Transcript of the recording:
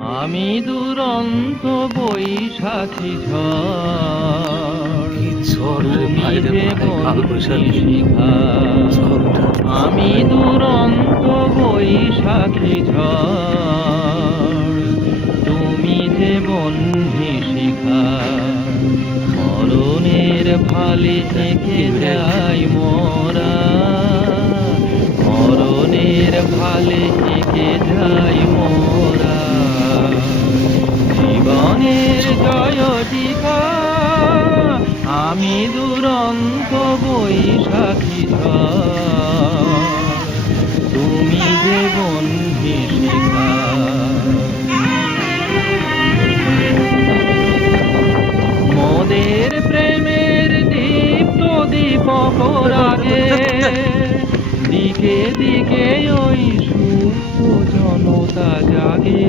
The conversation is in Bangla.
আমি দুরন্ত বৈশাখী ঝড়, তুমি যে বন্দি শিখা। আমি দুরন্ত বৈশাখী ঝড়, তুমি যে বন্দি শিখা। মরণের ফালে এঁকে যাই মোরা, মরণের ফালে এঁকে যাই মোরা। জীবনের জয় টিকা, আমি দুরন্ত বৈশাখী ঝড়, তুমি যে বন্দি শিখা। মোদের প্রেমের দীপ্ত দীপক রাগে, দিকে দিকে ওই সুপ্ত জনতা জাগে।